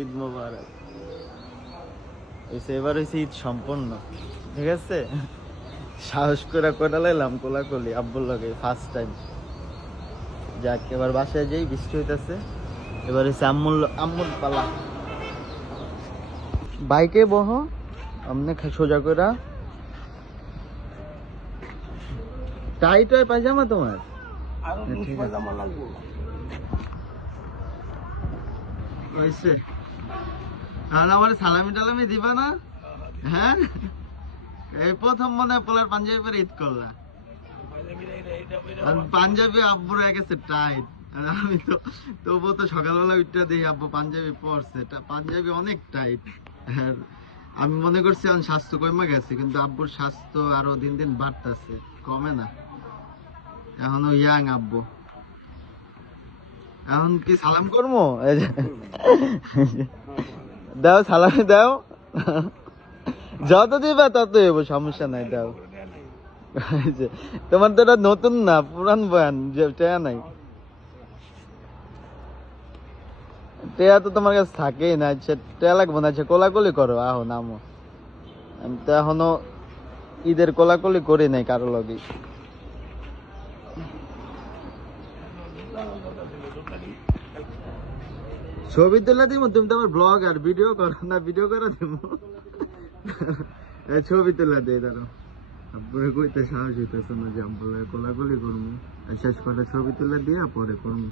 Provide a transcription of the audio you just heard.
ঈদ মোবারক। এবার হয়েছে ঈদ সম্পন্ন, ঠিক আছে। সাহস করে লাইলাম কোলাকুলি আব্বুর লগে ফার্স্ট টাইম। যাক, এবার বাসায় যাই, বৃষ্টি হইতেছে। এবার হচ্ছে আম্মুর পালা। বাইকে বহ, আমনে সোজা করে। টাইট হয় পায়জামা তোমার? হয়েছে, তাহলে আমার সালামি টালামি দিবা না? হ্যাঁ, এই প্রথম মনে হয় পোলার পাঞ্জাবি পরে ঈদ করলা। পাঞ্জাবি আব্বুর হয়ে গেছে টাইট। আমি তো তবুও তো সকালবেলা উঠতে দেখি আব্বু পাঞ্জাবি পরছে, পাঞ্জাবি অনেক টাইট। আমি মনে করছি এখন স্বাস্থ্য কমে গেছে, কিন্তু আব্বুর স্বাস্থ্য আরো দিন দিন বাড়তেছে, কমে না। এখনো ইয়াং আব্বু। এখন কি সালাম করবো? দাও, সালামি দাও। যত দিবা তত এবো, সমস্যা নাই, দাও। তোমার তো এটা নতুন না, পুরান বয়ান, যে টেয়া নাই। টেয়া তো তোমার কাছে থাকেই না, টেয়া লাগবো না। কোলাকুলি করো, আহো নামো। আমি তো এখনো ঈদের কোলাকুলি করি নাই কারো লগে। ছবি তুলে দিব? তুমি তো আমার ব্লগ আর ভিডিও করো না, ভিডিও করে দিব। ছবি তুলে দেই, ধরো। আব্বুরে কইতে সাহস হইতেছে না যে আব্বুরে কোলাকুলি করবো। শেষ করে ছবি তুলে দিয়ে পরে করবো।